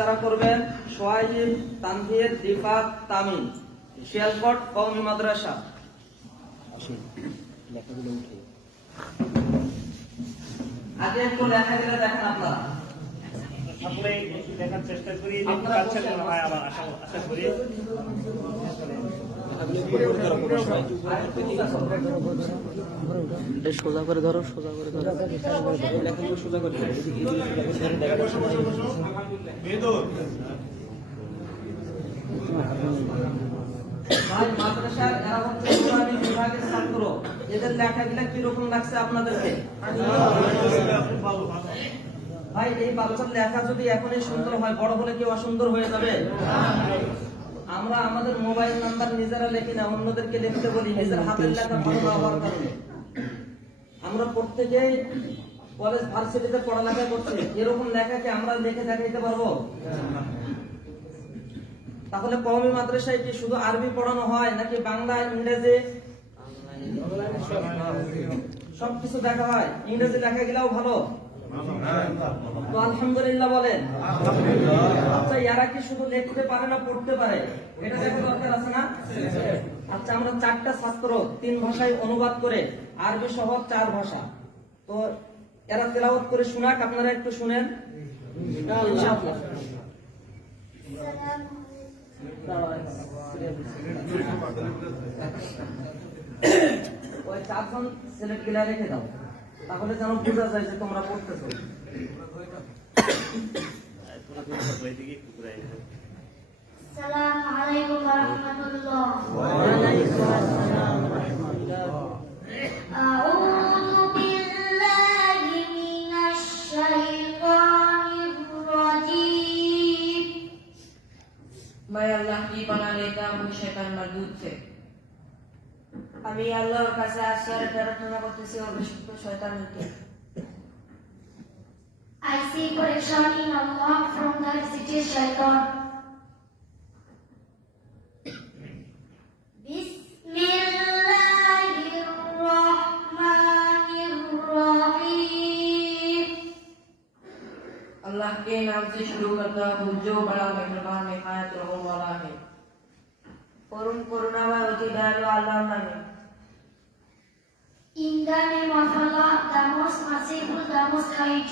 যারা করবেন সোহাইব, তানভীর, দীপাক, তামিম, শিয়ালকোট কওমি মাদ্রাসা। আগে একটু লেখাগুলো দেখেন আপনারা। সকলেই একটু দেখার চেষ্টা করি, দেখতে পাচ্ছেন মনে হয় আমার আশা করি। সোজা করে ধরো, সোজা করে ধরো, লেখাগুলো সোজা করে ধরো। ভাই মাদ্রাসার এরা হচ্ছে কোরআনী বিভাগের ছাত্র, এদের লেখাগুলো কিরকম লাগছে আপনাদেরকে? ভাই এই বাচ্চার লেখা যদি এখনই সুন্দর হয়, বড় হলে কি অসুন্দর হয়ে যাবে? আমরা আমাদের মোবাইল নাম্বার নিজেরা লিখি না, অন্যদেরকে লিখতে বলি, নিজের হাতের লেখা ভালো না হওয়ার কারণে। আমরা প্রত্যেকেই কলেজ ভার্সিটিতে পড়ালেখা করছি, এরকম লেখাকে আমরা লিখে দেখাইতে পারবো? তাহলে কওমি মাদ্রাসায় কি শুধু আরবি পড়ানো হয় নাকি বাংলা, ইংরেজি সবকিছু দেখা হয়? ইংরেজি লেখা গেলেও ভালো তো আলহামদুলিল্লাহ বলেন। আচ্ছা এরা কি শুধু লিখতে পারে না পড়তে পারে, এটা দেখা দরকার আছে না? আচ্ছা আমরা 4টা ছাত্র 3 ভাষায় অনুবাদ করে, আরবি সহ 4 ভাষা, তো এরা তেলাওয়াত করে শোনাক, আপনারা একটু শুনেন ইনশাআল্লাহ। ওই 4 জন সিলেক্ট করে রেখে দাও, তাহলে যেন বোঝা যায় যে তোমরা পড়তেছো। আসসালামু আলাইকুম ওয়া রাহমাতুল্লাহ। ওয়া আলাইকুম আসসালাম ওয়া রাহমাতুল্লাহ। আউযু বিল্লাহি মিনাশ শাইতানির রাজীম। मैं अल्लाह की पनाह लेता हूँ शैतान मरदूद से। আমি আল্লাহর কাছে আশ্রয় প্রার্থনা করতেছি অভিশপ্ত শয়তান হতে। I seek protection in Allah from the visited shaitan. Bismillahirrahmanirrahim. अल्लाह के नाम से शुरू करता हूँ जो बड़ा मेहरबान निहायत रहम वाला है। করুণ করুণাময় অতি দয়ালু আল্লাহর নামে। In the name of Allah, the most merciful, the most kind.